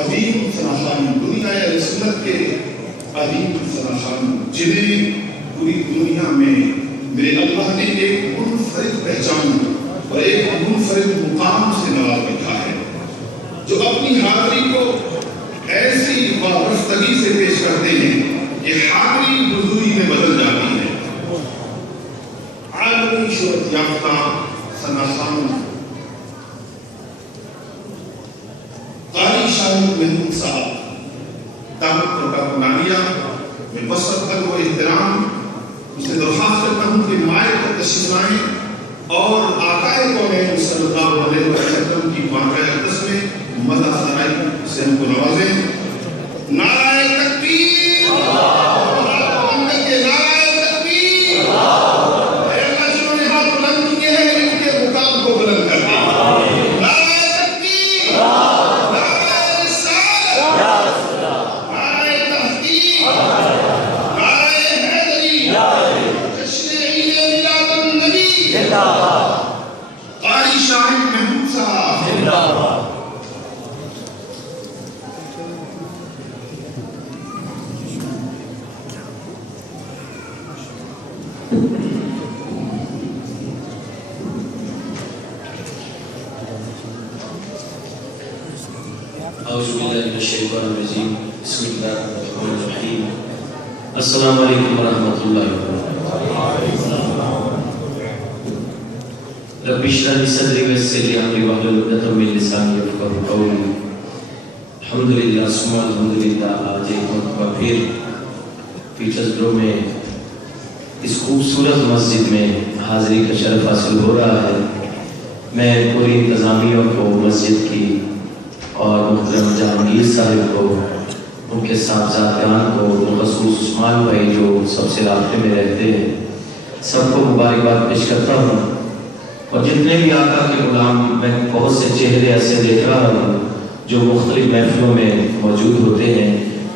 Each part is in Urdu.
عظیم سناسان دنیا رسالت کے عظیم سناسان جنہیں پوری دنیا میں میرے اللہ نے ایک منفرد پہچان اور ایک منفرد مقام سے نواز رکھا ہے، جو اپنی حاضری کو ایسی وابستگی سے پیش کرتے ہیں کہ حاضری حضوری میں بدل جاتی ہے۔ عالمی شہرت یافتہ سناسان قاری شاہ محمود صاحب دعوت پروگرام نامیہ میں وسط قلب و احترام اسے درخواست کرتا ہوں کہ مائع پر تشریف لائیں اور آقائے کونین صلی اللہ علیہ وسلم کی بارگاہ اقدس میں مدح سرائی سے ہم کو نوازیں۔ نعرہ تکبیر، نعرہ تکبیر، اے اللہ جنہوں نے ہاتھ بلند کیے ہیں ان کے مقام کو بلند کر دیں۔ نعرہ تکبیر، نعرہ رسالت، نعرہ تحقیق، نعرہ حیدری، جشن عید میلاد النبی، قاری شاہ محمود صاحب۔ اعوذ باللہ من الشیطان الرجیم، بسم اللہ الرحمن الرحیم۔ السلام علیکم ورحمۃ اللہ وبرکاتہ۔ رب اشرح لی صدری ویسر لی امری واحلل عقدۃ من لسانی یفقہوا قولی۔ الحمدللہ ثم الحمدللہ، آج ایک مرتبہ پھر پیٹرز برو میں اس خوبصورت مسجد میں حاضری کا شرف حاصل ہو رہا ہے۔ میں پوری انتظامیہ کو مسجد کی اور محترم جہانگیر صاحب کو، ان کے صاحبزادگان کو، بالخصوص عثمان بھائی جو سب سے رابطے میں رہتے ہیں، سب کو مبارکباد پیش کرتا ہوں۔ اور جتنے بھی آقا کے غلام، میں بہت سے چہرے ایسے دیکھ رہا ہوں جو مختلف محفلوں میں موجود ہوتے ہیں،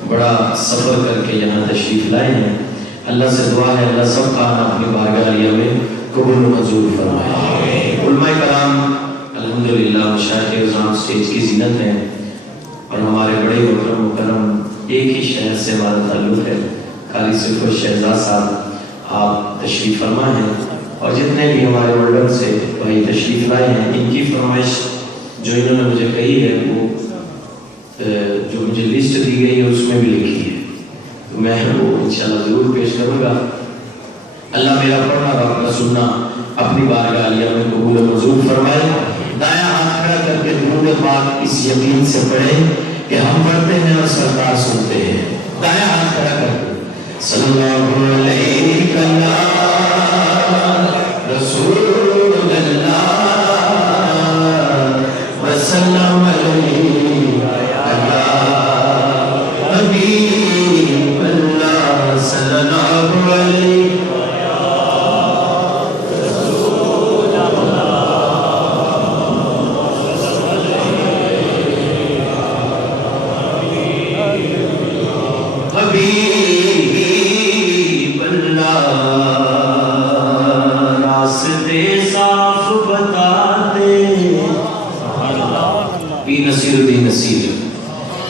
بڑا سفر کر کے یہاں تشریف لائے ہیں۔ اللہ سے دعا ہے اللہ سب کا آنا اپنی بارگاہ عالیہ میں قبول و منظور فرمائے۔ علماء کرام الحمدللہ مشائخ اعظام سٹیج کی زینت ہیں، اور ہمارے بڑے محترم مکرم ایک ہی شہر سے ہمارا تعلق ہے، قاری صفر شہزاد صاحب آپ تشریف فرما ہیں، اور جتنے بھی ہمارے ورلڈ سے بھائی تشریف لائے ہیں، ان کی فرمائش جو انہوں نے مجھے کہی ہے وہ جو مجھے لسٹ دی گئی ہے اس میں بھی لکھی ہے، تو میں وہ انشاءاللہ ضرور پیش کروں گا۔ اللہ میرا پڑھنا اور اپنا سننا اپنی بارگاہ عالیہ میں قبول و منظور فرمائے۔ دائیں ہاتھ کھڑا کر کے درود پاک اس یقین سے پڑھیں کہ ہم پڑھتے ہیں اور سرکار سنتے ہیں۔ دائیں ہاتھ کھڑا کر کے صلی اللہ علیہ رسول اللہ وسلم علیہ حبیب اللہ صلی اللہ علیہ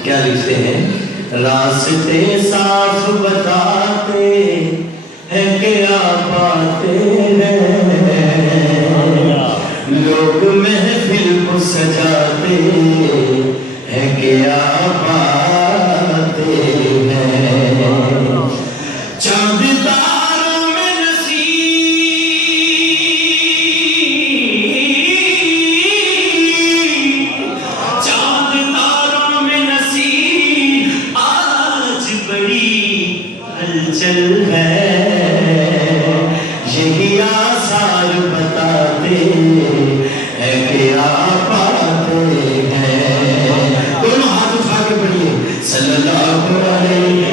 کیا لکھتے ہیں؟ راستے صاف بتاتے ہیں کیا پاتے ہیں، لوگ محفل کو سجاتے ہیں کیا پاتے ہیں، چاند تاروں میں نصیب، چاند تاروں میں نصیب، آج بڑی ہلچل ہے، یہی آثار بتاتے ہیں کیا پاتے ہیں۔ دونوں ہاتھ اٹھا کے پڑھیے صلی اللہ علیہ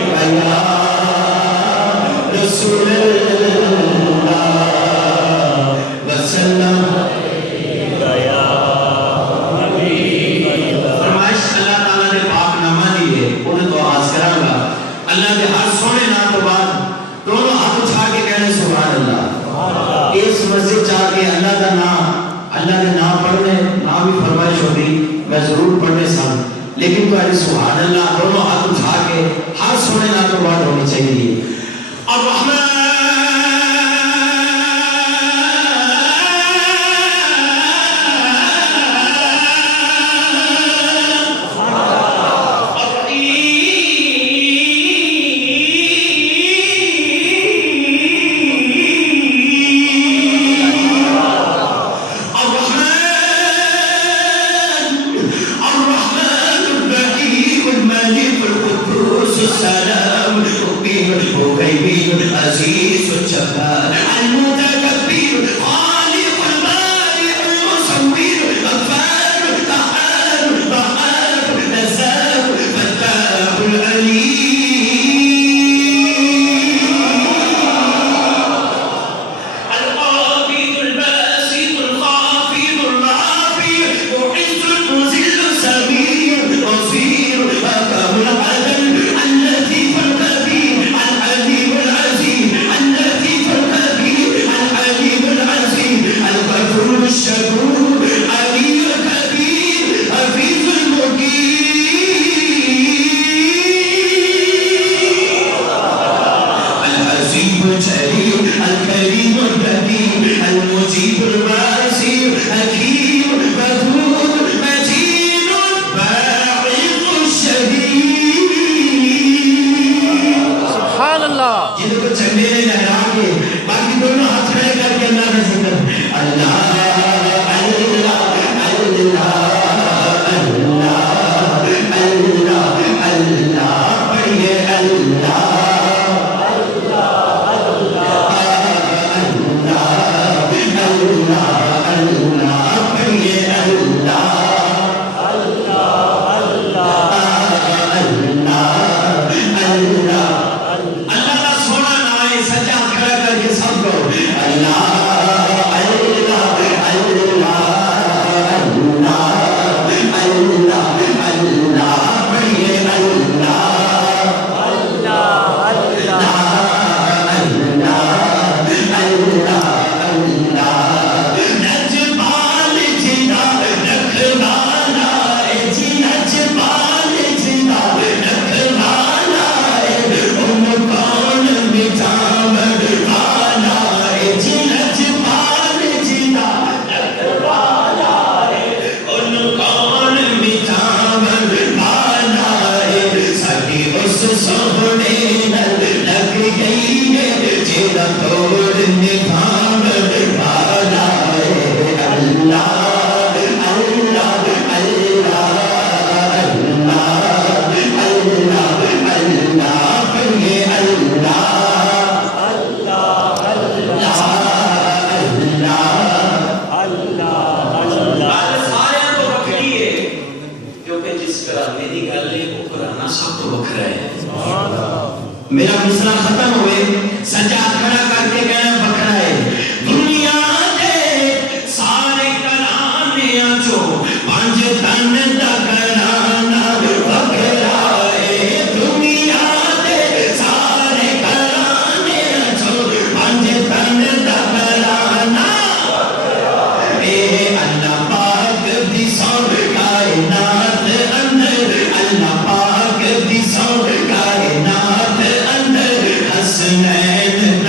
رسول اللہ وسلم۔ فرمائش اللہ تعالیٰ نے پاک نامہ دی ہے، انہیں تو آواز کروں گا۔ اللہ کے ہر سونے نام کے بعد دونوں ہاتھ اٹھا کے کہنے سبحان اللہ۔ اس مسجد باری سبحان اللہ دونوں ہاتھ اٹھا کے ہر سونے نہ تو بات ہونی چاہیے. الرحمن عزيز الجبار المتكبر خالق البارئ المصور غفار قهار ضحاك نزار فتاح العليم القابض الباسط الخافض الرافع معز المذل السميع البصير حكم العدل اللطيف الخبير العليم العزيز اللطيف الخبير العليم العزيز الغفور الشكور علي الكبير حفيظ المجيد العزيز الجليل الكريم البديع المجيب الواسع حكيم غفور متين باعث الشهيد. سبحان اللہ. جن کو چندے نے لہرا کے باقی دونوں ہاتھ کھڑے کر کے اللہ کا ذکر اللہ اللہ اللہ اللہ اللہ پڑھیے اللہ میرا مصرع ختم ہوئے سجاد کھڑا کر کے کہنا بکھڑا ہے دنیا دے سارے کرانے جو پانچ تن دا کرانا بکھڑا ہے دنیا دے سارے کرانے جو پانچ تن دا کرانا اے اللہ پاک دی سو کائنات اندر اللہ پاک دی سو کائنات حسنین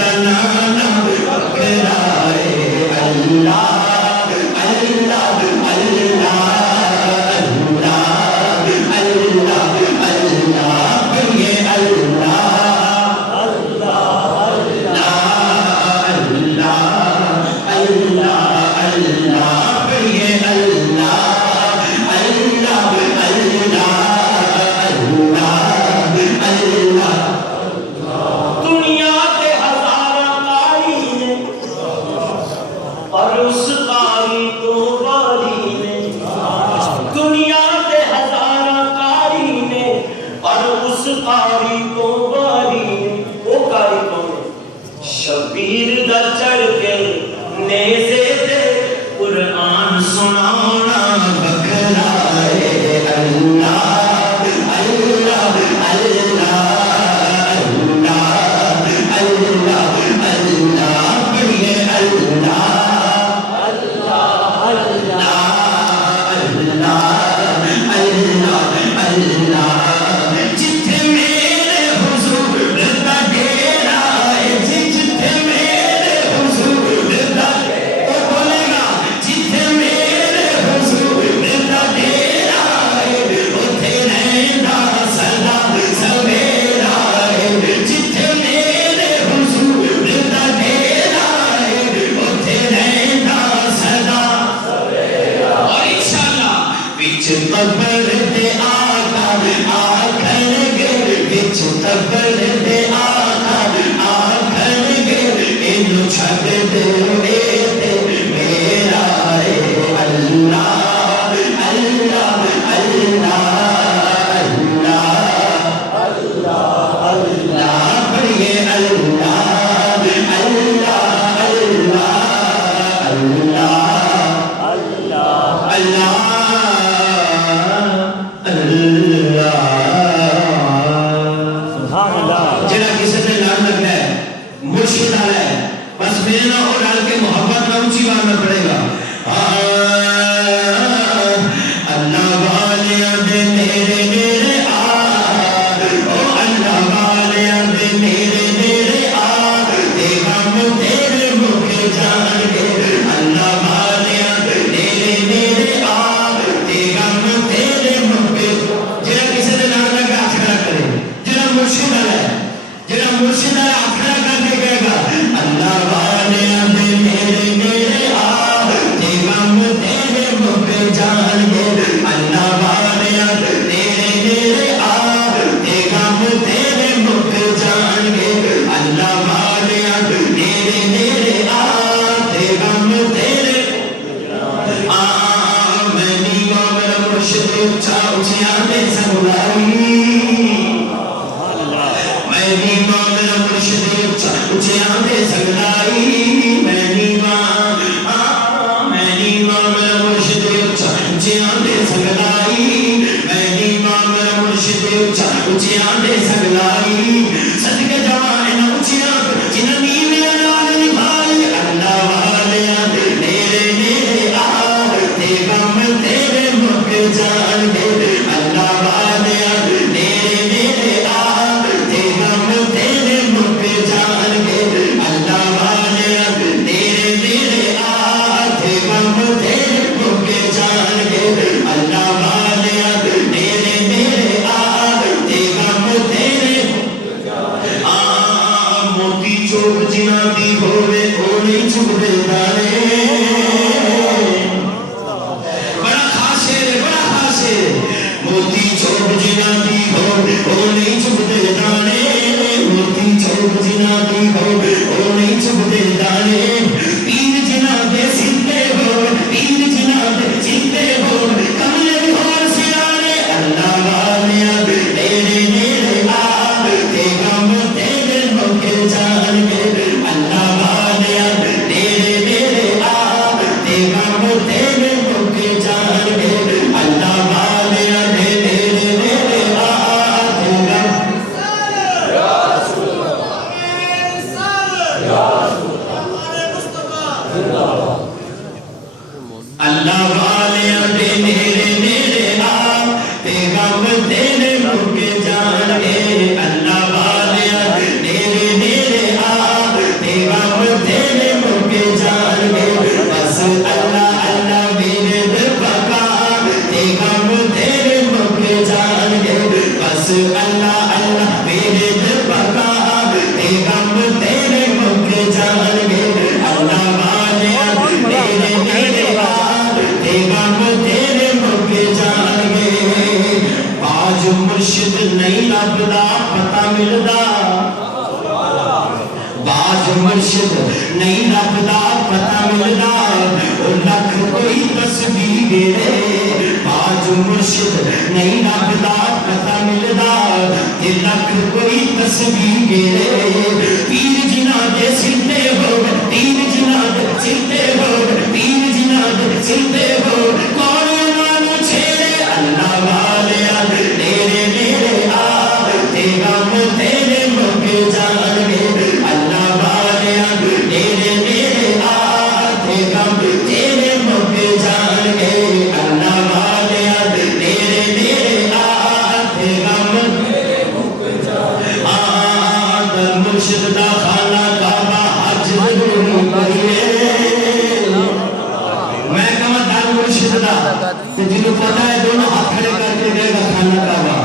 مرشد مرشدہ جنہوں پتہ ہے دونوں ہاتھ کھڑے کر کے دے گا خانہ کعبہ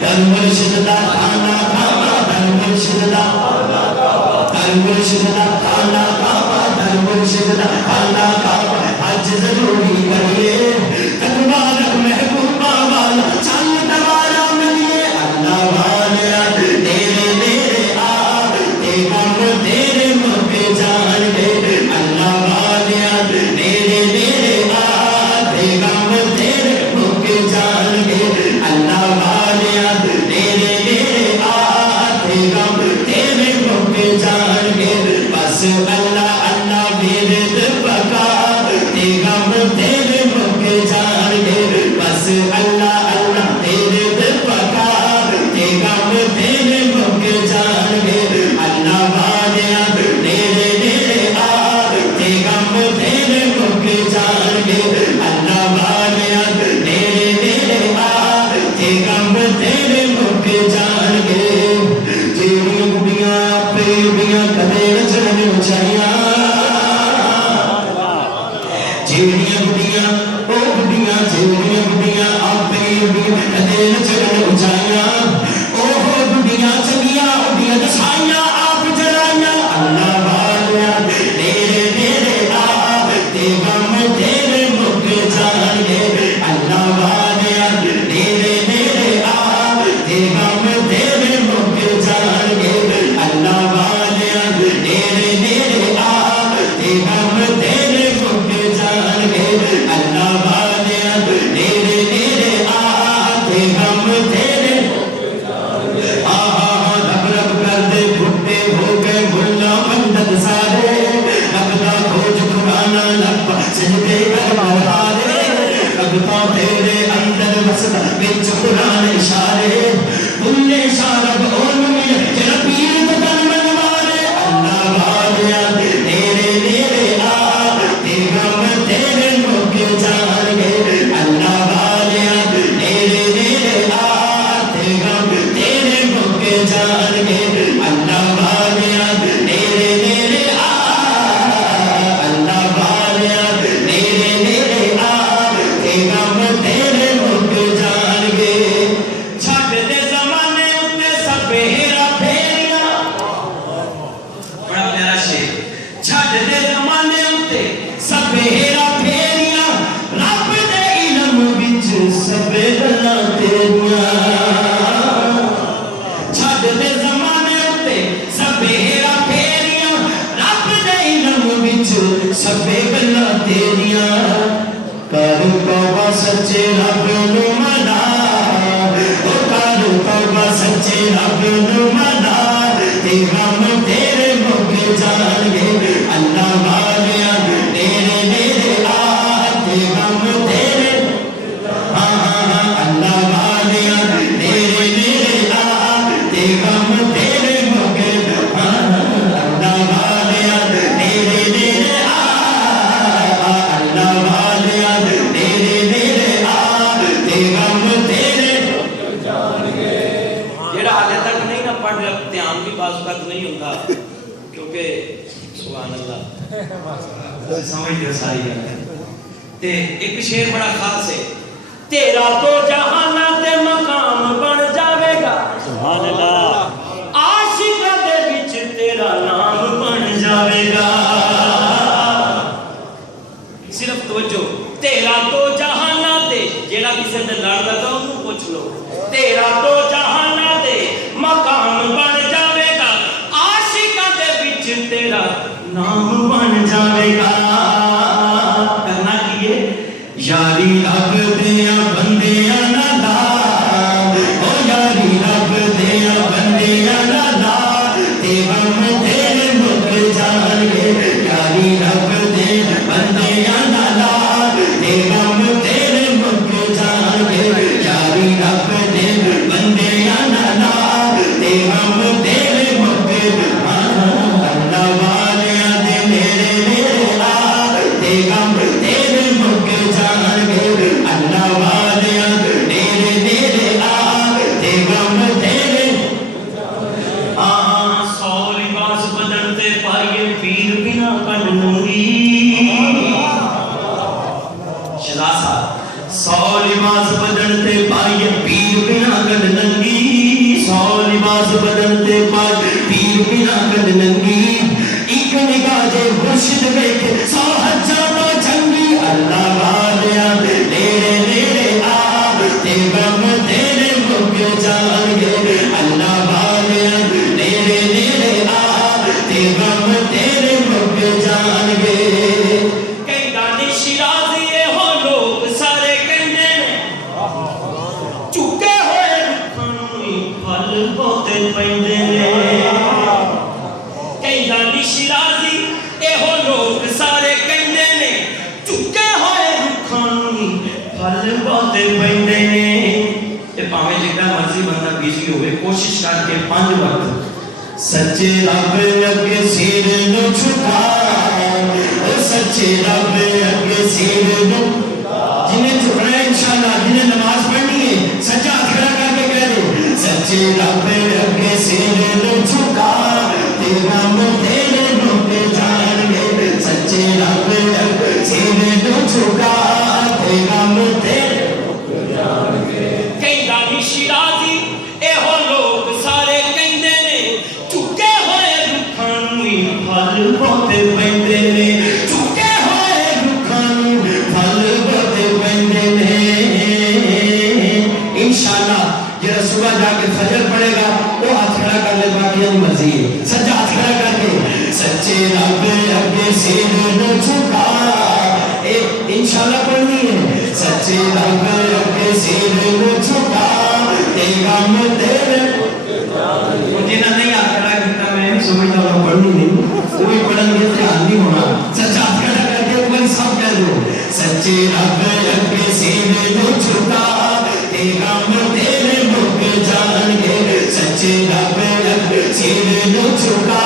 در مرشدہ خانہ کعبہ در مرشدہ در مرشدہ خانہ کعبہ در مرشدہ خانہ کعبہ حج ضروری کریے تکبارک محبوبہ والا چل دوارا ملیے اللہ والا تیرے میرے آتے غم تیرے مکے جان گے اللہ والا تیرے میرے آتے غم تیرے مکے جان گے اللہ والا تیرے میرے آتے غم تیرے مکے جان گے بس اللہ اللہ میرے دبکا تے غم تیرے مکے جان گے بس اللہ اللہ تیرے دبکا تے غم تیرے مکے جان گے اللہ والا تیرے میرے آتے غم تیرے مکے جان گے اللہ والا تیرے میرے آتے غم تیرے مکے جان گے جیڑیاں بڑیاں پیڑیاں کدے نچن اونچائیاں جیڑیاں بڑیاں او بڑیاں جیڑیاں بڑیاں آپے بڑیاں کدے نچن اونچائیاں او بڑیاں چنگیاں بڑیاں دسائیاں آپ جلائیاں اللہ والا تیرے میرے آتے غم تیرے مکے جان گے اللہ والا تیرے میرے آتے غم تیرے مکے جان گے اللہ والا تیرے میرے آتے غم تیرے مکے جان گے اللہ والا تیرے میرے آتے غم تیرے رب رب کر دے بھٹے ہو گئے ملا مندد سارے لگتا کھوج کھانا لگتا سجدے کر مارے لگتا تیرے اندر وسط بچ قرآن اشارے بلے شارب اور ممیر تیرا پیر بدن منوارے اللہ والا تیرے میرے آتے غم تیرے مکے جان گے اللہ والا تیرے میرے آتے غم تیرے مکے جان گے اللہ والا تیرے میرے اللہ والا تیرے میرے آتے غم تیرے مکے جان گے چھٹ دے زمانے اتے سب ہیرا پھیریاں بڑا پیارا شعر چھٹ دے زمانے اتے سب ہیرا پھیریاں رب دے علم وچ سب گلاں تیریاں چھٹ دے زمانے اتے سب ہیرا پھیریاں رب دے علم وچ سب گلاں تیریاں کر توبہ سچے رب نو منا او کر توبہ سچے رب نو منا تے غم تیرے مکے جان گے اللہ والا تیرے میرے آتے غم تیرے اللہ والا تیرے میرے آتے غم تیرے مکے اللہ والا تیرے میرے اللہ والا تیرے میرے آتے غم تیرے جیڑا حالے تک نہیں نہ پڑھ رکھتے ہم بھی بعض وقت نہیں ہوتا کیونکہ سبحان اللہ سمجھ دے ساری ہے تے ایک شعر بڑا خاص ہے تیرا تو جہانا تے مقام بن جاوے گا سبحان اللہ عاشقاں دے وچ تیرا نام بن جاوے گا صرف توجہ تیرا تو جہانا تے جیڑا کسی تے لڑدا تا اونوں پوچھ لو تیرا تو جہانا تے مقام بن جاوے گا عاشقاں دے وچ تیرا نام بن جاوے گا کرنا کیے یاری رب دیا بندیاں نالا او یاری رب دیا بندیاں نالا تے غم تیرے مکے جان گے یاری رب دیا بندیاں نالا تے غم تیرے مکے جان گے یاری رب دیا بندیاں نالا تے غم تیرے مکے اللہ والیاں دے میرے میرے آتے غم تیرے مکے جان گے اللہ والیاں دے میرے میرے آتے غم تیرے سو لباس سو لباس بدلتے پائے پیر بنا گڈ ننگی، سو لباس بدلتے پائے پیر بنا گڈ ننگی، ایک نگاہ جے مرشد ویکھے سو حجاں تو چنگی، اللہ والیا نیڑے نیڑے آ تے غم تیرے مک جان گے، اللہ والیا نیڑے نیڑے آ تے غم تیرے مک جان گے۔ کئی دانی شرازی ہو لوگ سارے کہندے نے چکے ہوئے رکھن پھل بہتے پیندے نے، کئی دانی شرازی ہو لوگ سارے کہندے نے چکے ہوئے رکھن پھل بہتے پیندے نے۔ تے پاویں جتنا مرضی بندہ بیزی ہوئے کوشش کر کے 5 وقت سچے رب اگے سیر نو جھکا، سچے رب اگے سیر نو، جنہیں جھکنا ہے انشاءاللہ، جنہیں نماز پڑھنی ہے سچا کھڑا کر کے کہہ دو سچے رب اگے سیر نو جھکا، تیرا منہ تیرے مک جان گے، سچے رب اگے سیر نو جھکا، تیرا منہ تیرے مک جان گے۔ کئی دانی شرازی ہو لوگ سارے کہندے نے چکے ہوئے رکھن پھل بہتے پیندے نے، چکے ہوئے رکھن پھل بہتے پیندے نے۔ انشاءاللہ جڑا صبح جا کے فجر پڑے گا وہ ہاتھ کھڑا کر لے، باقی مزید سچا ہاتھ کھڑا کر کے سچے رب اگے سیر نو جھکا، انشاءاللہ پڑھنی ہے سچے رب اگے سیر نو جھکا، تیرا منہ تیرے جنہاں نہیں ہاتھ کھڑا کرتا میں نہیں سمجھتا وہ پڑھنی نہیں، کوئی پڑھن گے دھیان نہیں ہونا، سچا ہاتھ کھڑا کر کے اوپر سب کہہ دو سچے رب اگے سیر نو جھکا، تیرا منہ تیرے مک جان گے، سچے رب اگے سیر نو جھکا،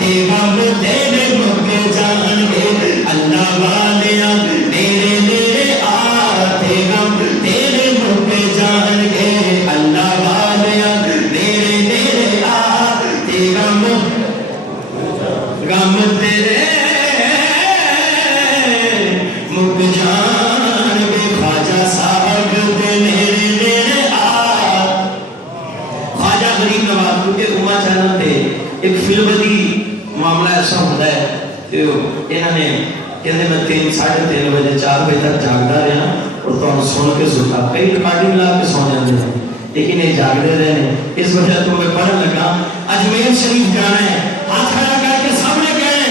تیرا منہ تیرے مک جان گے، اللہ والیا نیڑے نیڑے آ تیرا منہ تیرے مک جان گے، اللہ والیا نیڑے نیڑے آ تیرا منہ غم تیرے مک جان گے، خواجہ صاحب دے نیڑے نیڑے آ۔ خواجہ غریب نواز کیونکہ امہ چینل پہ ایک فلمتی معاملہ ایسا ہوتا ہے کہ انہوں نے کہتے میں 3 ساڑھے 3 بجے 4 بجے تک جاگتا رہا اور تو ہم سن کے سکھا کئی ریکارڈنگ ملا کے سو جاتے ہیں لیکن یہ جاگتے رہے ہیں۔ اس وجہ تو میں پڑھنے لگا اجمیر شریف جانا ہے، ہاتھ کھڑا کر کے سامنے گئے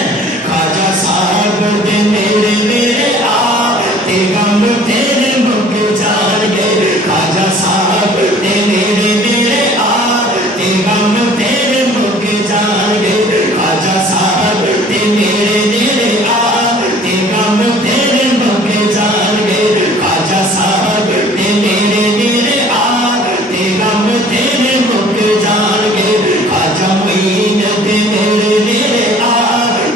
خواجہ صاحب دے نیڑے نیڑے آ تے غم تیرے مک جان گے، خواجہ صاحب دے نیڑے نیڑے آ تے غم تیرے مک جان گے، خواجہ صاحب دے نیڑے نیڑے آ تے غم تیرے مک جان گے، خواجہ صاحب دے نیڑے نیڑے آ تے غم تیرے مک جان گے، خواجہ معین دے نیڑے نیڑے آ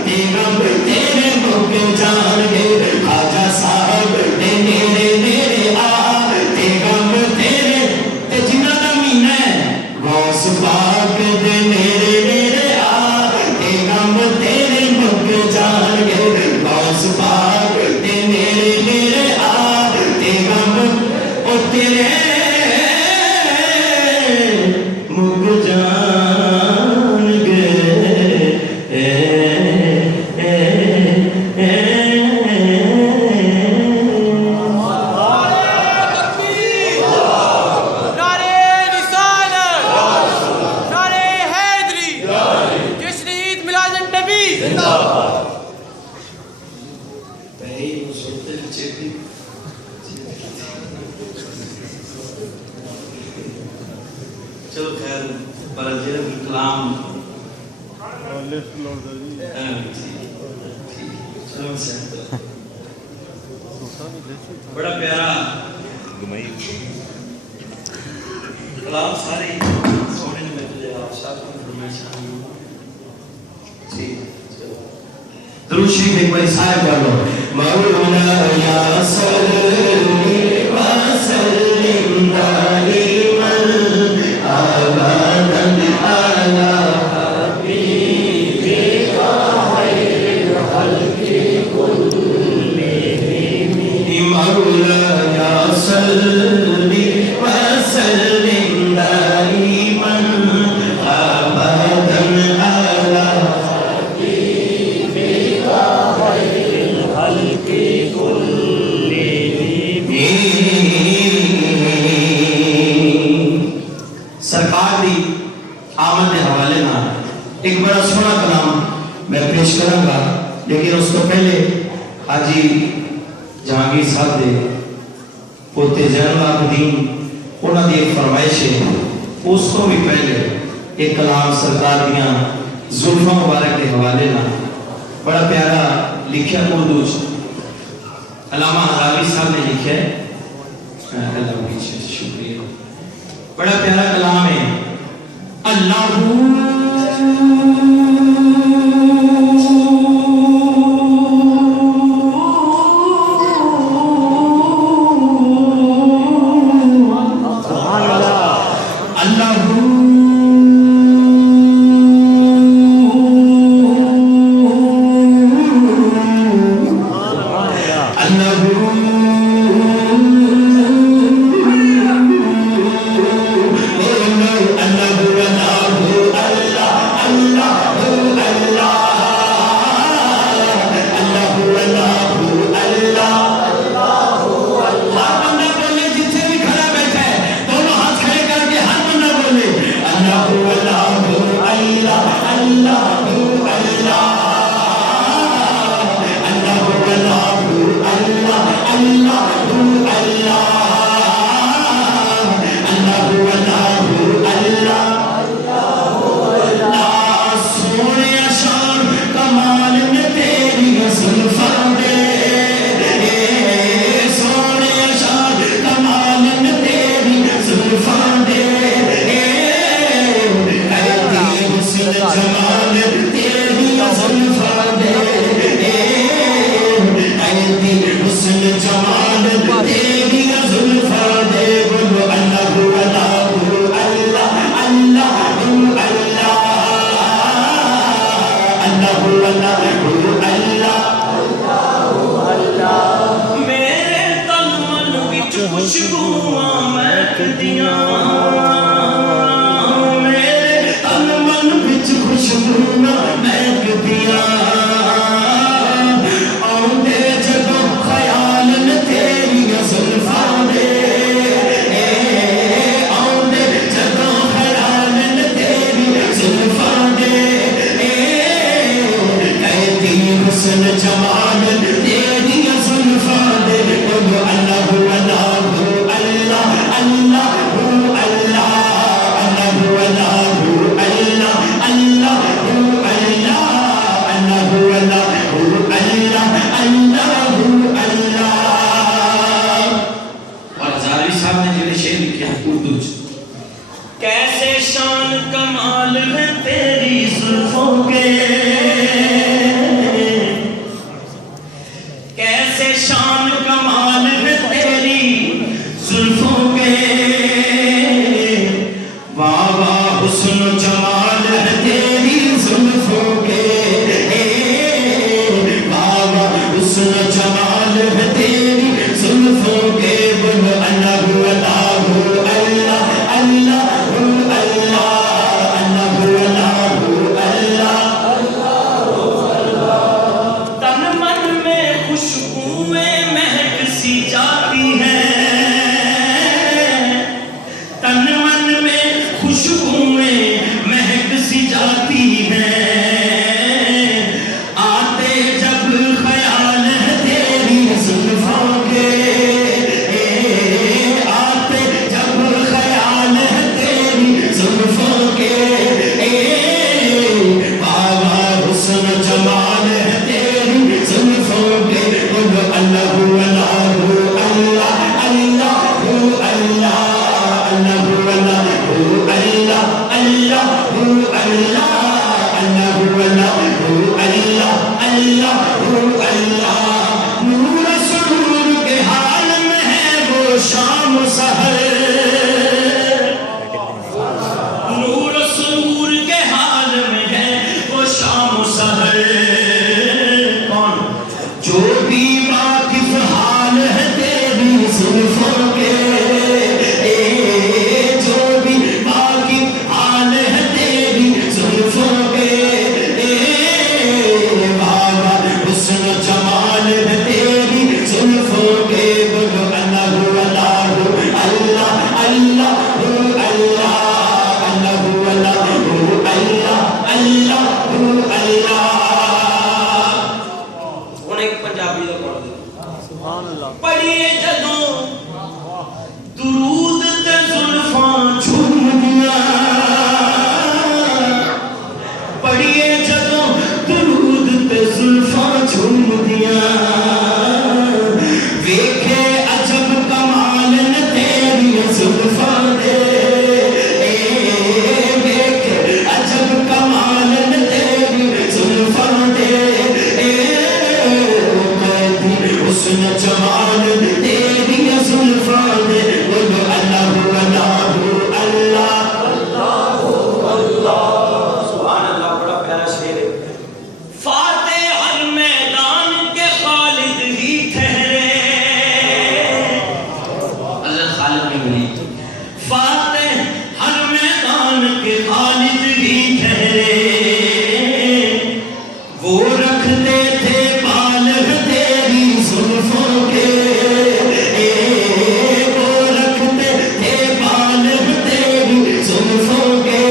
تے غم تیرے مک جان گے، خواجہ صاحب دے نیڑے نیڑے آ تے غم تیرے تے جنہاں دا مہینہ ہے غوث پاک دے نیڑے نیڑے آ تے غم تیرے مک جان گے، غوث پاک دے نیڑے نیڑے آ تے غم او تیرے مک جان گے۔ نعرے رسالت، نعرے حیدری، جشن عید میلاد النبی زندہ باد۔ چلو خیر برجر کلام بڑا پیارا کلام سارے سونے نے ملے آپ صاحب کو فرمائش جی درود شریف ایک بار سارے پڑھ لو مولا یا صلی وسلم دائما ابدا علی حبیبک خیر الخلق کلهم مولا صلی وسلم دائما ابدا علی حبیبک خیر الخلق کلہم۔ سرکار دی آمد کے حوالے نہ ایک بڑا سونا کلام میں پیش کروں گا، لیکن اس کو پہلے حاجی جہانگیر صاحب دے پوتے زین العابدین انہوں نے ایک فرمائش ہے، اس کو بھی پہلے ایک کلام سرکار دیاں زلفاں مبارک کے حوالے نہ بڑا پیارا لکھیا اردو علامہ حضاوی صاحب نے لکھا ہے، شکریہ، بڑا پیارا کلام ہے۔ اللہ جو بھی واقف حال ہے تیری زلفوں کے جو بھی باقی حال ہے تیری زلفوں کے بابا حسن و جمال ہے تیری زلفوں کے بولو اللہ اللہ اللہ اللہ اللہ پڑھیے جدوں درود تے زلفاں چھوم دیا پڑھیے جدوں درود تے زلفاں چھوم دیا ویکھے عجب کمال نے تیری زلفاں دے ویکھے عجب کمال نے تیری زلفاں دے حسن جمال تیری زلفاں دے بولو اللہ اللہ اللہ اللہ سبحان اللہ بڑا پیارا شعر ہے فاتح ہر میدان کے خالد ہی ٹھہرے اللہ خالد میں ملی فاتح ہر میدان کے خالد ہی ٹھہرے وہ رکھتے تھے بال تیری زلفوں کے وہ رکھتے تھے بال تیری زلفوں کے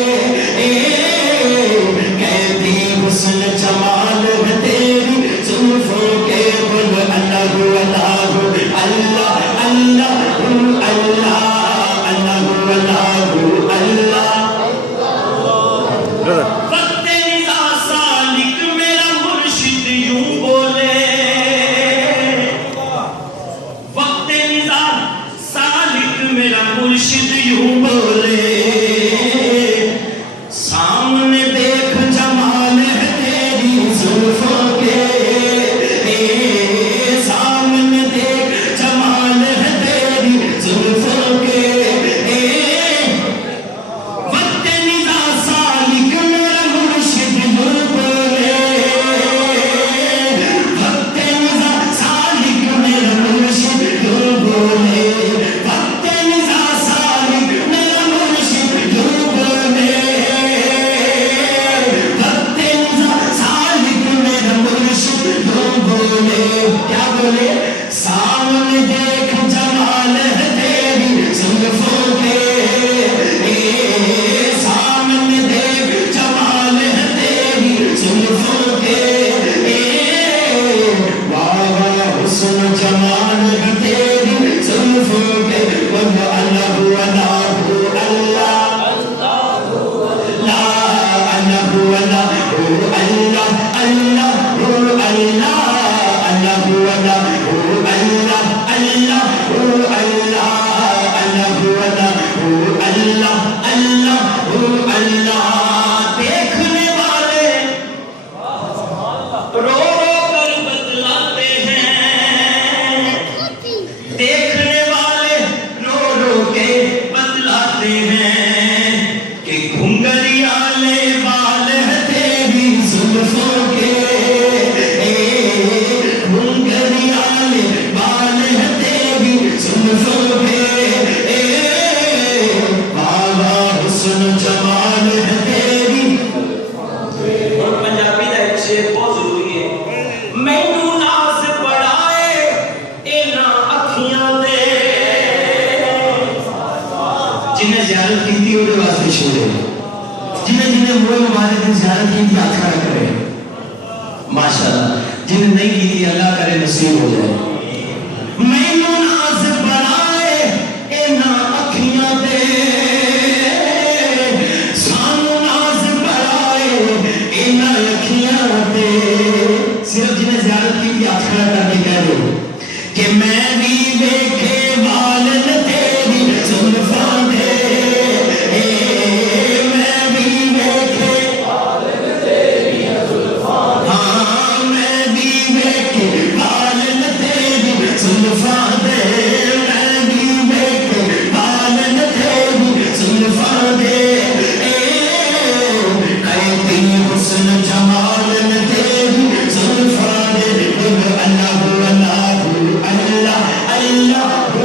کہتی حسن جمال تیری زلفوں کے بولو اللہ اللہ اللہ اللہ اللہ اللہ اللہ وقت نزا سالک میرا مرشد یوں بولے وقت نزا سالک میرا مرشد یوں بولے سامنے دیکھ جمال ہے تیری زلفوں کے سامنے دیکھ جمال ہے تیری زلفوں کے وقت نزا سالک میرا مرشد یوں بولے وقت نزا سالک میرا مرشد یوں بولے وقت نزا سالک میرا مرشد یوں بولے وقت نزا سالک میرا مرشد یوں بولے کیا بولے سامنے دیکھ جمال ہے تیری زلفوں کے سامنے دیکھ جمال ہے تیری زلفوں کے بابا حسن جمال ہے تیری زلفوں کے بولو اللہ اللہ اللہ لا اللہ اللہ اللہ اللہ اللہ دیکھنے والے رو رو کر بتلاتے ہیں دیکھنے والے رو رو کے بتلاتے ہیں کہ گھنگریالے بال ہے تیری زلفوں کے گھنگریالے بال ہے تیری زلفوں کے بابا حسن جمال ہے تیری اور پنجابی دا ایک شعر بہت ضروری ہے مینوں ناز پڑھائے اینا اکھیاں دے جنہیں زیارت کی تھی وہ واسطے چھوڑے جنہیں موئے مبارک نے زیارت کی تھی ہاتھ کھڑا کرے ماشاءاللہ جنہیں نہیں کی تھی اللہ کرے نصیب ہو جائے مینوں ناز پڑھائے اینا اکھیاں دے سانو ناز پڑھائے اینا اکھیاں دے صرف جنہیں زیارت کی تھی ہاتھ کھڑا کر کے کہہ دو کہ میں بھی دیکھے والن تیری زلفاں دے میں بھی دیکھے والن تیری زلفاں ہاں میں بھی دیکھے والن تیری زلفاں دے میں بھی دیکھے والن تیری زلفاں دے کہتی حسن جمال تیری زلفاں دے اللہ اللہ اللہ اللہ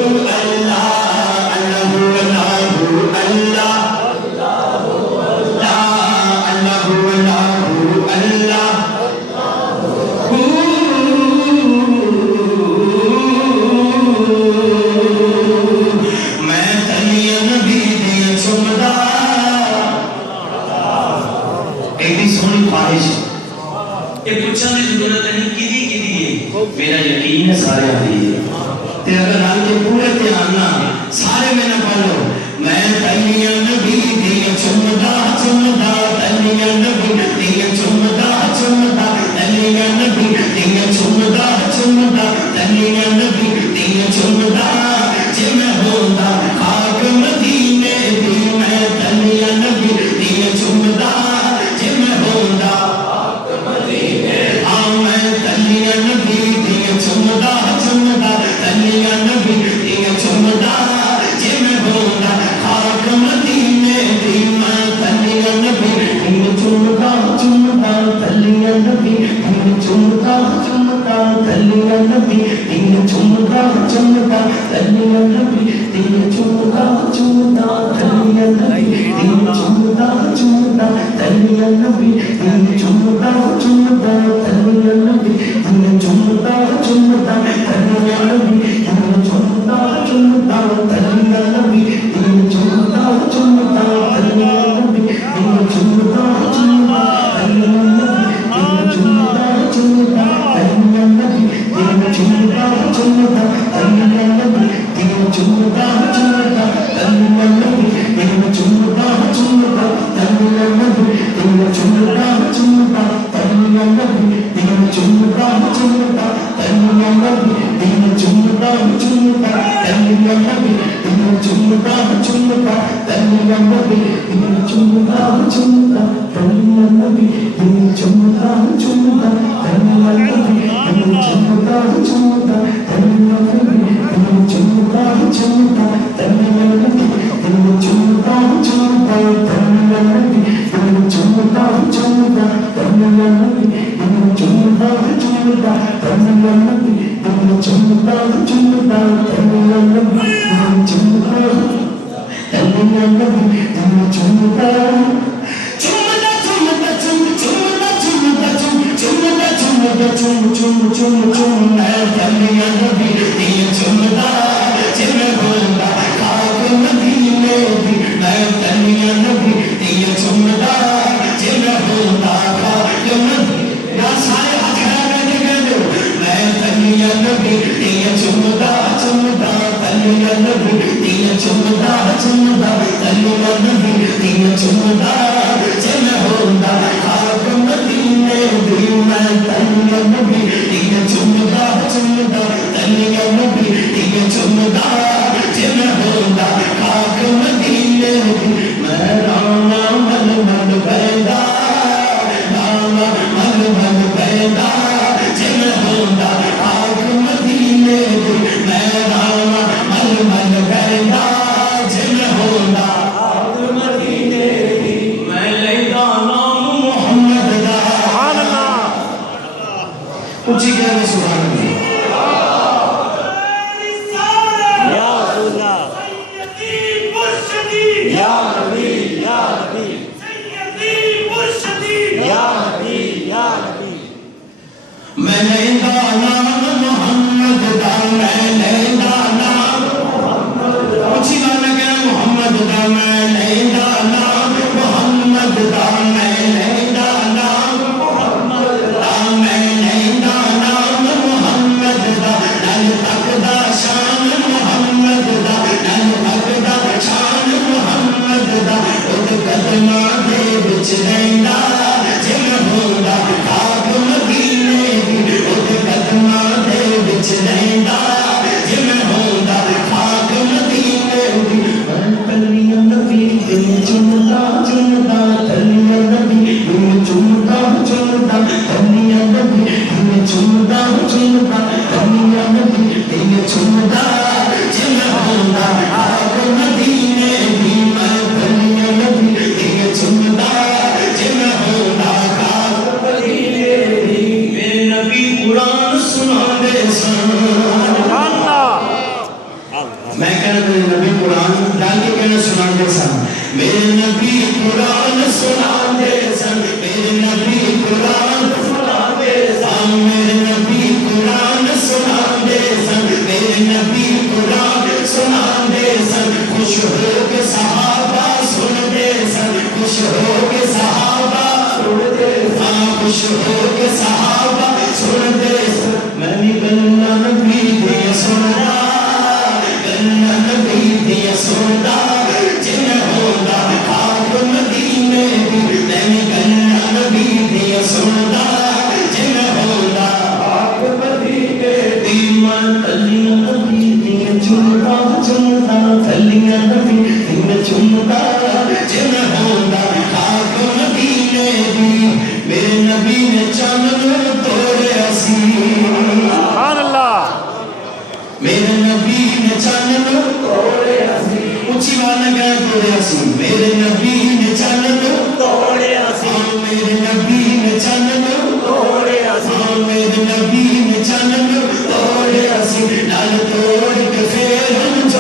توڑ کے پھر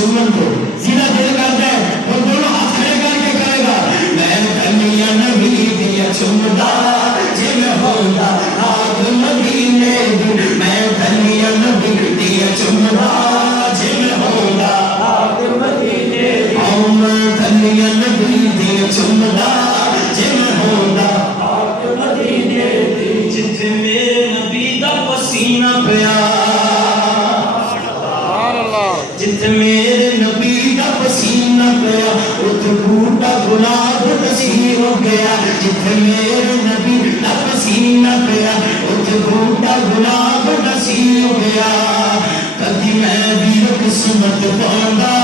چومن کو سیدھا دل کرتا ہے وہ دونوں ہاتھ کھڑے کر کے کہے گا میں کلیاں نبی دیا چومدا جے میں ہوندا آگ مدینے دی میں کلیاں نبی دیا چومدا جے میں ہوندا آگ مدینے دی میں کلیاں نبی دیا چومدا جے میں ہوندا آگ مدینے دی جتھے میرے نبی دا پسینہ پیا جت میرے نبی دا پسینہ پیا اتھے بوٹا گلاب نصیب ہو گیا جت میرے نبی دا پسینہ پیا اتھے بوٹا گلاب نصیب ہو گیا کدی میں بھی قسمت پاؤندا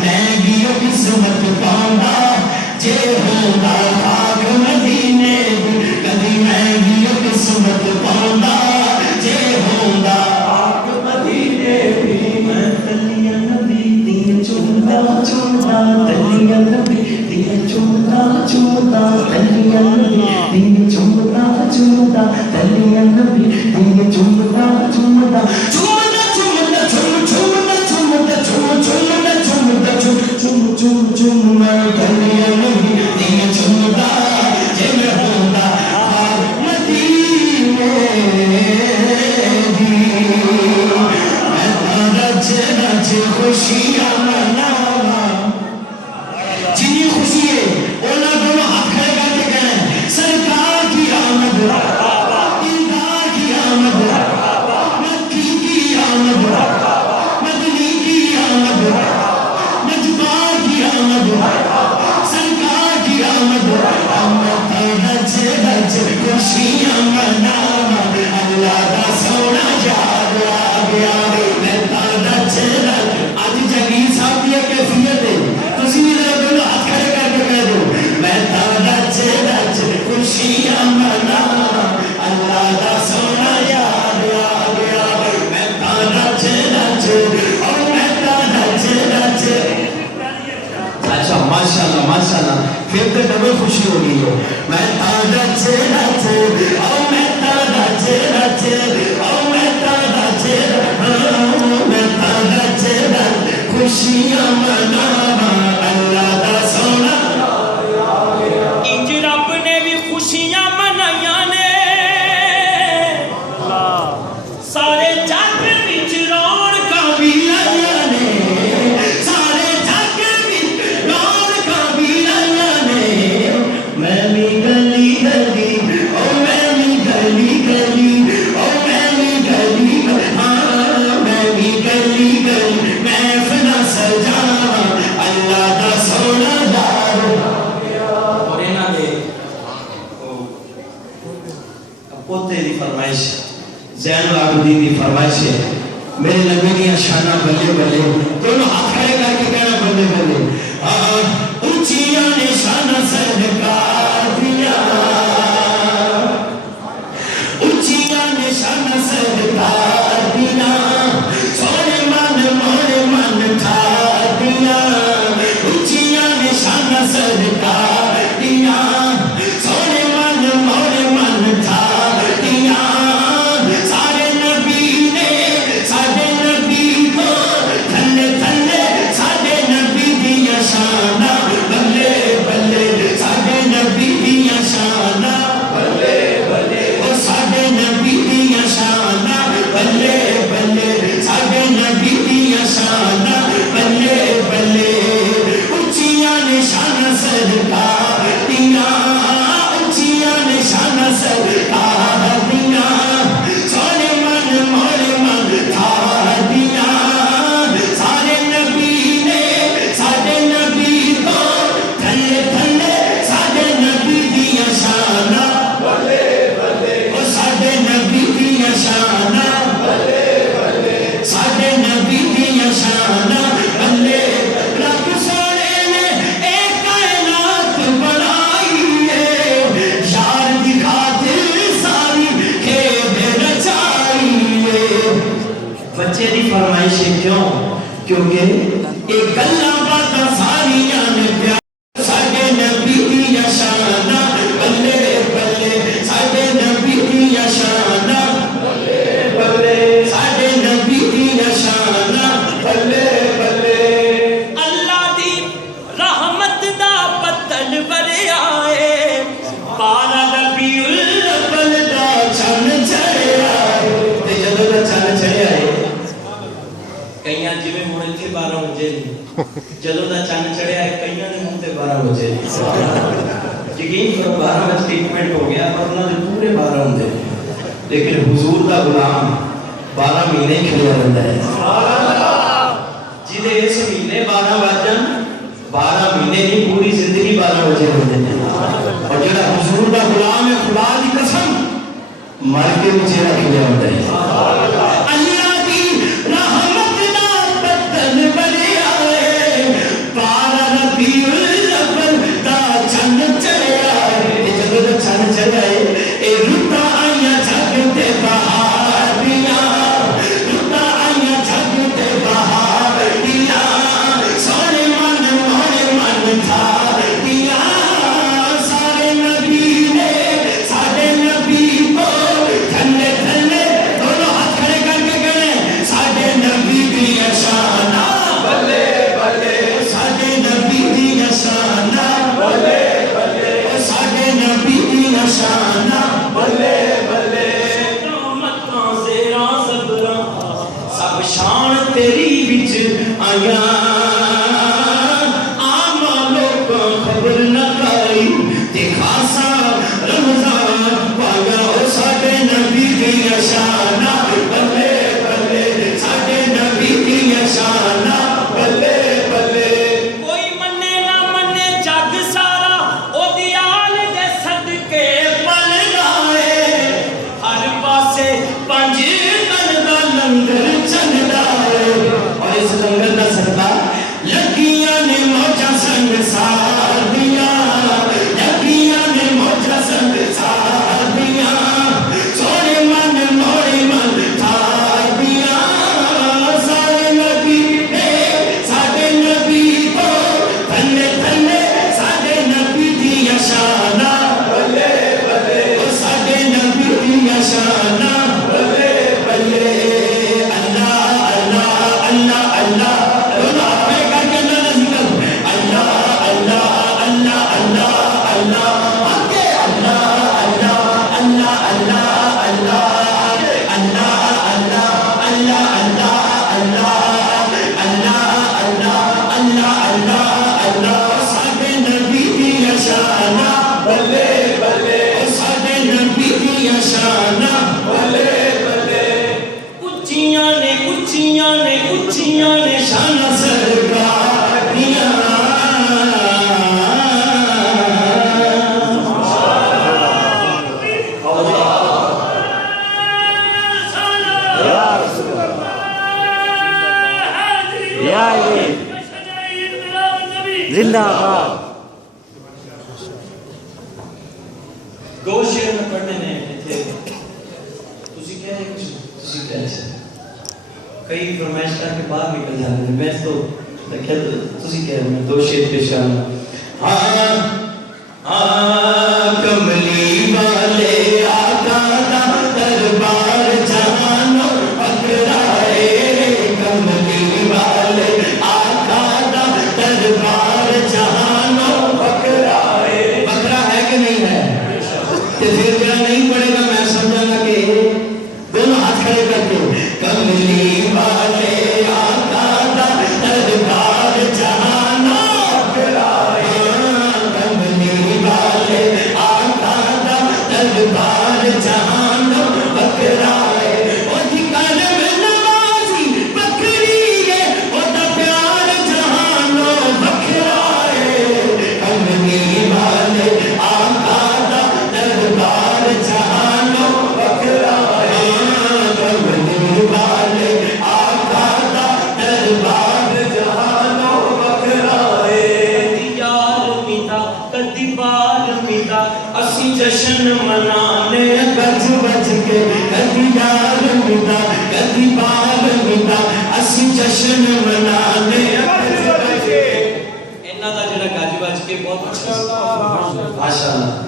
میں بھی قسمت پاؤندا جے ہوندا آگ مدینے دی کدی میں بھی قسمت پاؤندا جے ہوندا آگ مدینے دی میں تلیاں نبی دیا چومدا چومدا تلیاں نبی دیا چومدا چومدا تلیاں نبی دیا چومدا چومدا تلیاں نبی دیا چومدا چومدا چومدا چومدا چوم چومدا چومدا چوم چومدا چومدا چوم چوم چوم چوم میں تلیاں نبی دیا چومدا جے میں ہوندا آگ مدینے دی رج خوشیاں مناواں جنی خوشی ہے اونا دونوں ہاتھ کھڑے کر کے کہیں سرکار کی آمد دیدار کی آمد مکی کی آمد مدنی کی آمد مجبا کی آمد سرکار کی آمد آمد رج رج خوشیاں مناواں اللہ دا سونا یاد آ گیا آج جگیر صاحب کی کیفیت ہے تسی بھی ذرا دونوں ہاتھ کھڑے کر کے کہہ دو میں تا رج رج خوشیاں مناواں اللہ دا سونا یاد آ گیا میں تا رج رج اور میں تا رج رج اچھا ماشاءاللہ ماشاءاللہ پھر تو ڈبل خوشی ہو گئی ہو میں تا رج رج اور میں تا رج رج اور میں تا رج رج خوشیاں مناواں اللہ دا سونا انج رب نے بھی خوشیاں منائیاں نے سارے جگ وچ رونقاں بھی لائیاں نے سارے جگ وچ رونقاں بھی لائیاں نے میں بھی گلی گلی او میں بھی گلی گلی او میں بھی گلی ہاں میں بھی گلی گلی میں فنا سجاواں اللہ دا سونا یار اور انہاں دے پوتے دی فرمائش زین العابدین دی فرمائش ہے میرے نبی دیا شانہ بلے بلے دونوں ہاتھ کھڑے کر کے کہنا بلے بلے اونچیاں نے شانہ سرکار دیا اونچیاں نے شانہ سرکار دیا سونے من تھا دیا اونچیاں نے شانہ سرکار دیا سونے من تھا دیا سارے نبی نے سارے نبی کو تھلے تھلے سارے نبی دیا شانہ بلے بلے سارے نبی دیا شانہ بلے بلے او سارے نبی دیا شانہ بلے بلے سارے نبی دیا شانہ بلے بلے اونچیاں نے شانہ سرکار دیا اونچیاں نے شانہ سرکار دیا سونے من تھا دیا سارے نبی نے سارے نبی کو تھلے تھلے سارے نبی دیا شانہ بلے بلے او سارے نبی دیا شانہ بلے بلے سارے نبی دیا شانہ بلے رب سونے نے ایک کائنات بنائی ہے یار دی خاطر ساری کھیل رچائی ہے بچے دی فرمائش ہے کیوں کیونکہ ایک گلاں باتاں ساریاں نے پیار ساڈے نبی دیا شانہ بلے بلے ساڈے نبی دیا شانہ بلے بلے ساڈے نبی دیا شانہ بلے بلے جدوں دا چند چڑھیا ہے کئیاں دے منہ تے 12 بجے یقین کرو 12 بجے 1 منٹ ہو گیا پر انہاں دے پورے 12 ہوندے لیکن حضور دا غلام 12 مہینے کھڑیا رہندا ہے سبحان اللہ جدے اس مہینے 12 بجن 12 مہینے نہیں پوری زندگی 12 بجے ہوندے ہیں اور جڑا حضور دا غلام ہے خدا دی قسم مر کے بھی چہرہ کھلیا ہوتا ہے اللہ کی رحمت دا بدن بنے آئے 12 ربیع الاول دا چند چڑھیا ہے جب دا چند چڑھیا ہے اے رتا آئیا جگ تے بہار دیاں رتا آئیا جگ تے بہار دیاں سونے من تھا دیاں سارے نبی نے سارے نبی کو تھلے تھلے دونوں ہاتھ کھڑے کر کے کہنے سارے نبی دی شانہ بلے بلے سارے نبی دی شانہ بلے بلے سارے نبی دی شانہ بلے بلے رحمتاں زیراں زبراں سب شان تیری وچ آیاں عام لوکاں خبر نہ پائی تے خاصا رمضان پایا او ساڈے نبی دی شانہ بلے بلے ساڈے نبی دی شانہ بلے بلے کوئی منے نہ منے جگ سارا او دی آل دے صدقے پل گائے ہر پاسے پنج دن دا لنگر چلدا ہے اور اس لنگر دا صدقہ لگیاں نے موجاں سنگ سار دیاں لگیاں نے موجاں سنگ سار دیاں سونے من تھار دیاں سارے نبی کو تھلے تھلے سارے نبی دی شانہ بلے بلے سارے نبی دی شانہ بلے بلے اللہ اللہ اللہ اللہ دونوں ہاتھ میں کر کے اللہ ذکر اللہ اللہ اللہ اللہ اللہ آگے اللہ اللہ اللہ اللہ اللہ اللہ اللہ اللہ اللہ اللہ اللہ اللہ اللہ ساڈے نبی دی شانہ بلے بلے ساڈے نبی دی شانہ بلے بلے اچیاں نے شانہ سرکار دیاں زندہ باد دو شعر میں پڑھنے نے تھے تسی کہہ رہے کچھ تسی کہہ رہے کئی فرمائش کر کے باہر نکل جاتے ہیں میں تو دیکھا تسی کہہ رہے ہیں دو شعر پیش کرنا کملی والے آقا دا دربار جہانو پکڑائے کملی والے آقا دا دربار جہانو پکڑائے پکڑا ہے کہ نہیں ہے تو پھر جہاں نہیں پڑے گا میں سمجھا گا کہ دونوں ہاتھ کھڑے کر کے کملی والے آقا دا دربار جہانو پکڑائے کملی والے آقا دا دربار جہانو پکڑائے او دی قلم نوازی بکری ہے او دا پیار جہانو پکڑائے کملی والے آقا دا دربار جہانو پکڑائے کملی والے آقا دا دربار جہانو پکڑائے یار میتا کدی بال میتا اسی جشن منانے گج بج کے کدی یار مدا کدی بال مدا اسی جشن منانے گج بج کے انہاں دا جڑا گج بج کے بہت اچھا ماشاءاللہ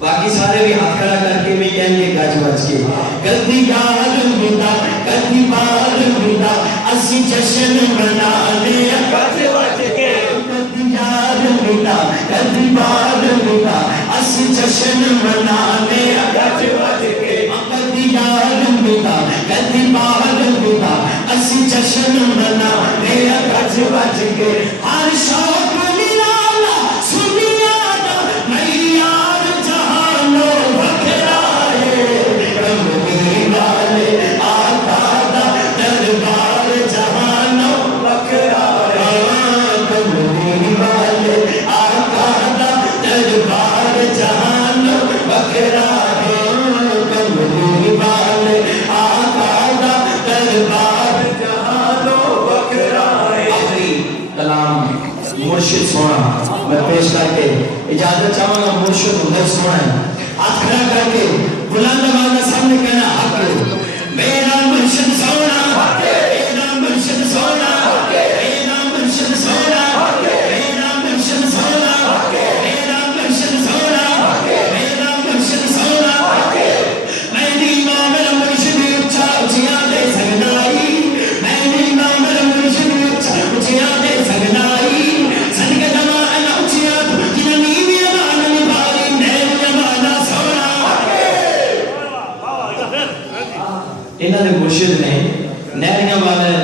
باقی سارے بھی ہاتھ کھڑا کر کے بھی کہیں گے گج بج کے کدی یار مدا کدی بال مدا اسی جشن منانے گج بج کے کدی یار مدا کدی بال مدا اسی جشن منانے گج بج کے کدی یار مدا کدی بال مدا اسی جشن منانے گیا گج بج کے ہر شوق نرالا سنیا دا معیار جہانو بکھرائے کملی والے آقا دا دربار جہانو بکھرائے کملی والے آقا دا دربار جہانو بکھرائے کملی والے آقا دا دربار جہانو بکھرائے. آخری کلام مرشد سونا میں پیش کر کے اجازت چاہوں گا. مرشد ادھر سونا ہے, ہاتھ کھڑا کر کے بلند آواز سامنے کہنا حق میرا مرشد سونا, میرا مرشد سونا, میرا مرشد سونا, میرا مرشد سونا, میرا مرشد سونا, میرا مرشد سونا. میں نہیں ماں میرا مرشد اچھا اچھیاں دے سگنائی, میں نہیں ماں میرا مرشد اچھا اچھیاں دے سگنائی. صدقے دماغ اچھیاں جنہاں نیوی امان نبھائی نین جمانا سونا. انہاں نے مرشد نے نیریاں والے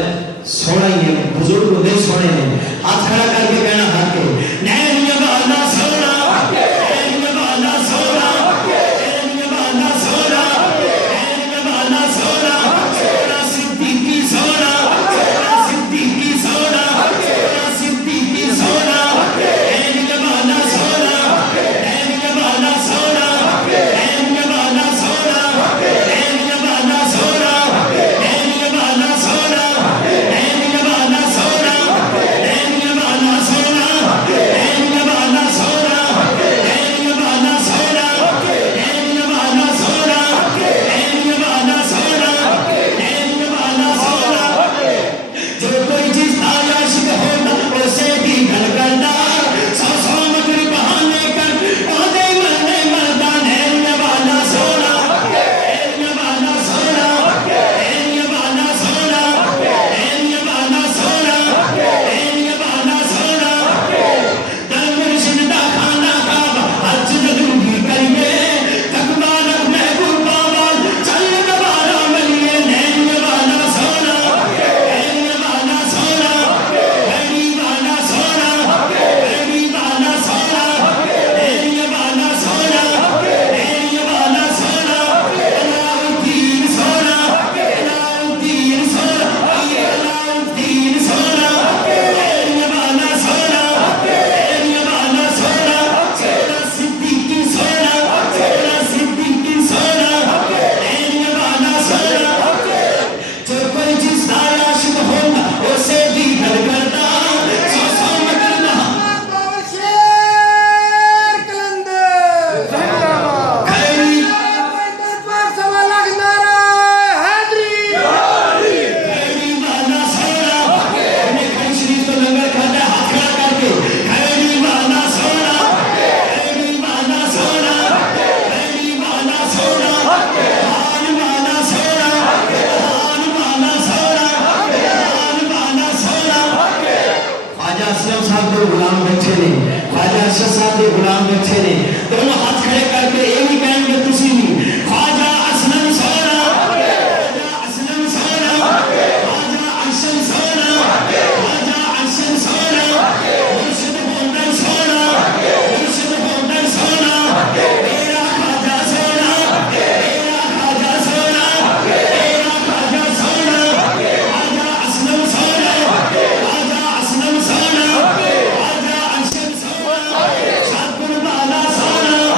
سونا ہی ہے, بزرگ دے سونے نے. ہاتھ کھڑا کر کے کہنا حق نیریاں والا سونا, نیریاں والا سونا, نیریاں والا سونا, نیریاں والا سونا, سونا صدیقی سونا, سونا صدیقی سونا, سونا صدیقی سونا, نیریاں والا سونا, نیریاں والا سونا, نیریاں والا سونا, نیریاں والا سونا, نیریاں والا سونا, نیریاں والا سونا, نیریاں والا سونا, نیریاں والا سونا, نیریاں والا سونا, نیریاں والا سونا, نیریاں والا سونا, نیریاں والا سونا. جو کوئی چیز عاشق ہوتا اسے بھی گھر کرتا, سو سو مگر بہانے کر پودے مرنے مردا. نیریاں والا سونا, نیریاں والا سونا, نیریاں والا سونا, نیریاں والا سونا, نیریاں والا سونا. در مرشد دا خانہ کعبہ حج ضروری کریے, تقویٰ رکھ محبوبہ وال چل دوبارہ ملیے. نیریاں والا سونا, نیریاں والا سونا, نیری والا سونا, نیری والا سونا, نیریاں والا سونا, نیریاں والا سونا. علاء الدین سونا, علاء الدین سونا, علاء الدین سونا, نیریاں والا سونا, نیریاں والا سونا, سونا صدیقی سونا, سونا صدیقی سونا, نیریاں والا سونا. جو کوئی جس کا عاشق ہوگا اسے بھی گھر کرتا, سو سو مگر شیر کلندر خیری پر سوا لاکھ نعرہ حیدری. خیری والا سونا. انہیں خیر شریف تو لنگر کھاتا ہے, ہاتھ کھڑا کر کے خیری والا سونا, خیری والا سونا, خیری والا سونا, خان والا سونا, خان والا سونا, خان والا سونا. خواجہ اسلم صاحب کے غلام بیٹھے نے, خواجہ ارشد صاحب کے غلام بیٹھے نے, دونوں ہاتھ کھڑے کر کے یہ بھی کہیں گے تسی نہیں. خواجہ اسلم سونا, خواجہ اسلم سونا, خواجہ ارشد سونا, خواجہ ارشد سونا, مرشد ہوندر سونا, مرشد ہوندر سونا, میرا خواجہ سونا, میرا خواجہ سونا, میرا خواجہ سونا, خواجہ اسلم سونا, خواجہ اسلم سونا, خواجہ ارشد سونا, شاہ والا سونا,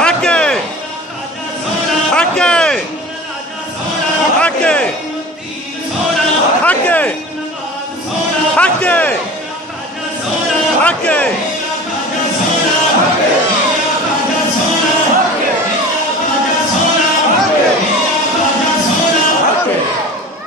Hake! Hake! Hake! Hake! Hake! Hake!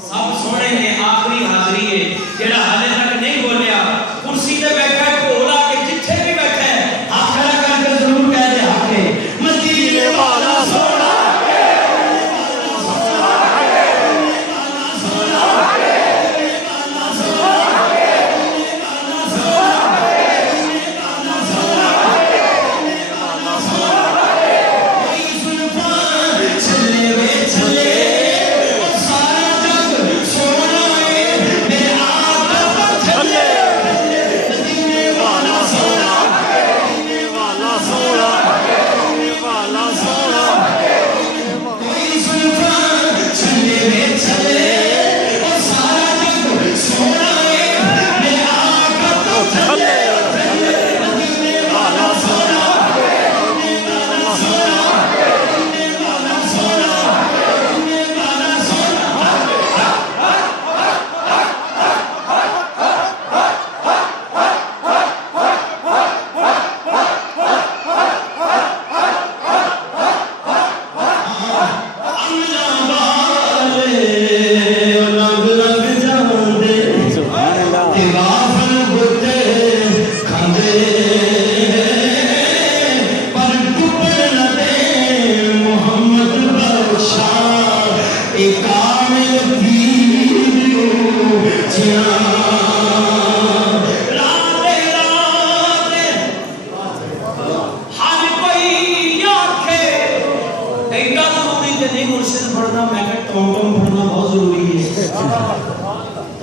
سب سونے نے آخری حاضری ہے جڑا حالے تک نہیں بولیا کرسی تے بیٹھا ہے بولا کہ جتھے بھی بیٹھا ہے ہاتھ کھڑا کر کے ضرور کہہ دے آکے مدینے والا سونا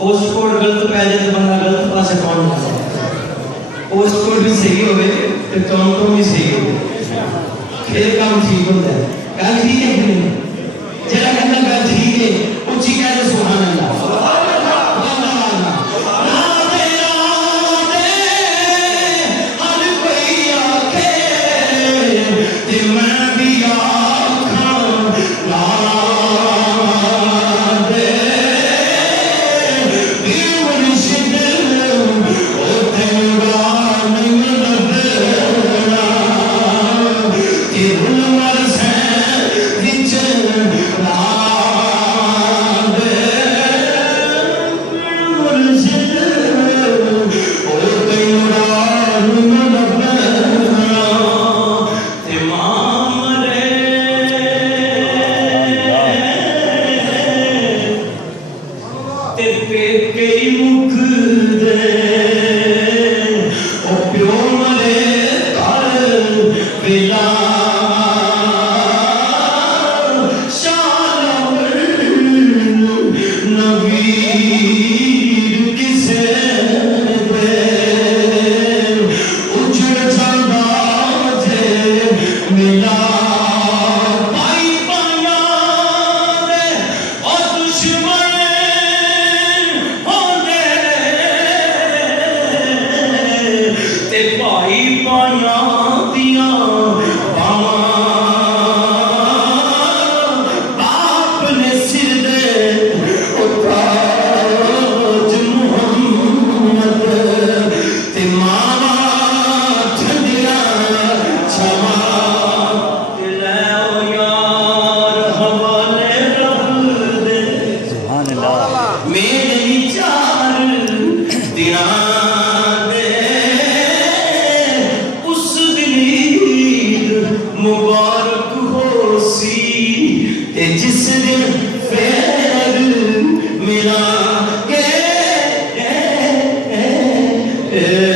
پوسٹ کوڈ غلط پہ جائے تو بندہ غلط پاسے پہنچ جائے پوسٹ کوڈ بھی صحیح ہوئے تو ٹوم بھی صحیح ہوئے پھر کام ٹھیک ہوتا ہے گل ٹھیک ہے کہ نہیں جڑا کہتا گل ٹھیک ہے اچھی کہہ دے سبحان اللہ Yeah.